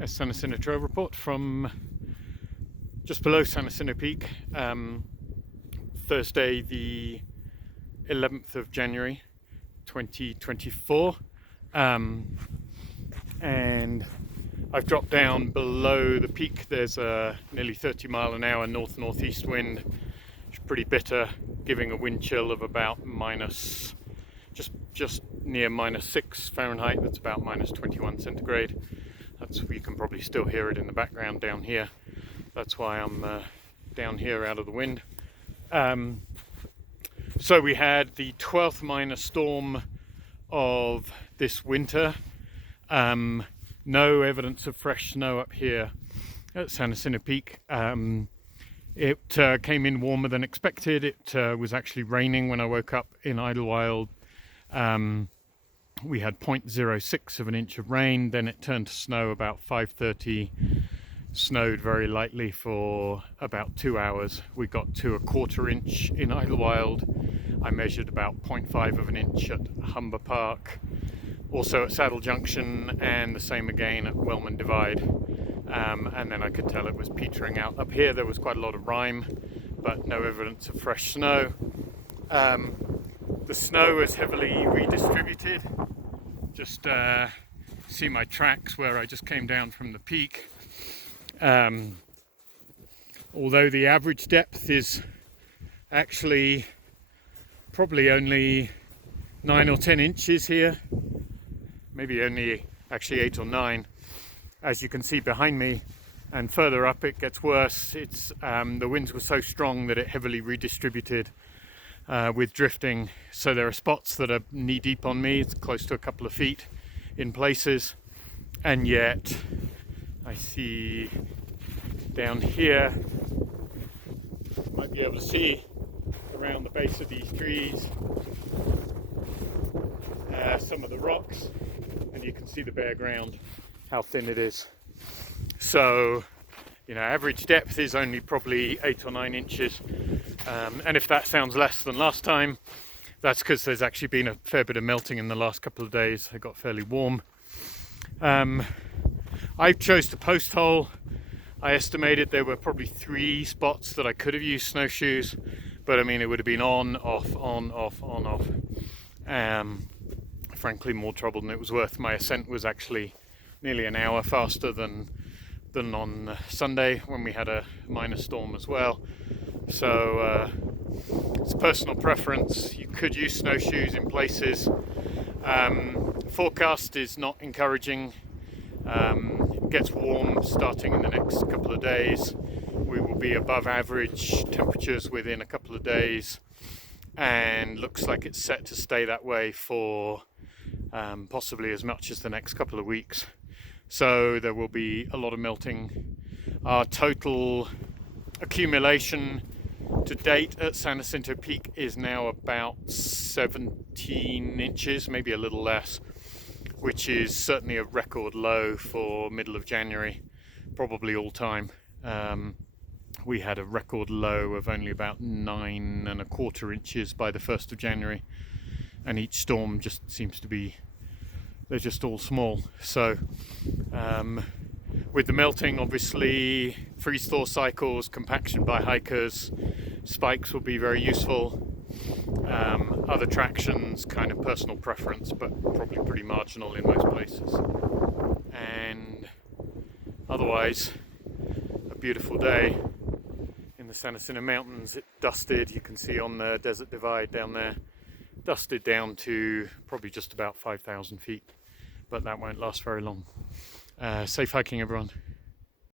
A San Jacinto Trail report from just below San Jacinto Peak, Thursday the 11th of January 2024, and I've dropped down below the peak. There's a nearly 30-mile-an-hour north-northeast wind. It's pretty bitter, giving a wind chill of about minus, just near -6 Fahrenheit. That's about -21 centigrade. You can probably still hear it in the background down here. That's why I'm down here out of the wind. So we had the 12th minor storm of this winter. No evidence of fresh snow up here at San Jacinto Peak. It came in warmer than expected. It was actually raining when I woke up in Idlewild. We had 0.06 of an inch of rain, then it turned to snow about 5:30, snowed very lightly for about 2 hours. We got to a 1/4 inch in Idlewild. I measured about 0.5 of an inch at Humber Park, also at Saddle Junction, and the same again at Wellman Divide. And then I could tell it was petering out. Up here there was quite a lot of rime, but no evidence of fresh snow. The snow is heavily redistributed. Just see my tracks where I just came down from the peak. Although the average depth is actually probably only 9 or 10 inches here, maybe only actually 8 or 9. As you can see behind me, and further up it gets worse. It's the winds were so strong that it heavily redistributed with drifting. So there are spots that are knee deep on me. It's close to a couple of feet in places, and yet I see down here, might be able to see around the base of these trees some of the rocks, and you can see the bare ground, how thin it is. So, you know, average depth is only probably 8 or 9 inches. And if that sounds less than last time, that's because there's actually been a fair bit of melting in the last couple of days. It got fairly warm. I chose to post hole. I estimated there were probably 3 spots that I could have used snowshoes, but I mean, it would have been on, off, on, off, on, off. Frankly, more trouble than it was worth. My ascent was actually nearly an hour faster than on Sunday when we had a minor storm as well. So it's personal preference. You could use snowshoes in places. Forecast is not encouraging. It gets warm starting in the next couple of days. We will be above average temperatures within a couple of days, and looks like it's set to stay that way for possibly as much as the next couple of weeks. So there will be a lot of melting. Our total accumulation to date at San Jacinto Peak is now about 17 inches, maybe a little less, which is certainly a record low for middle of January, probably all time. We had a record low of only about 9¼ inches by the 1st of January, and each storm just seems to be, they're just all small. So with the melting, obviously freeze-thaw cycles, compaction by hikers, spikes will be very useful. Other tractions, kind of personal preference, but probably pretty marginal in most places. And otherwise, a beautiful day in the San Jacinto Mountains. It dusted, you can see on the Desert Divide down there, dusted down to probably just about 5,000 feet, but that won't last very long. Safe hiking, everyone.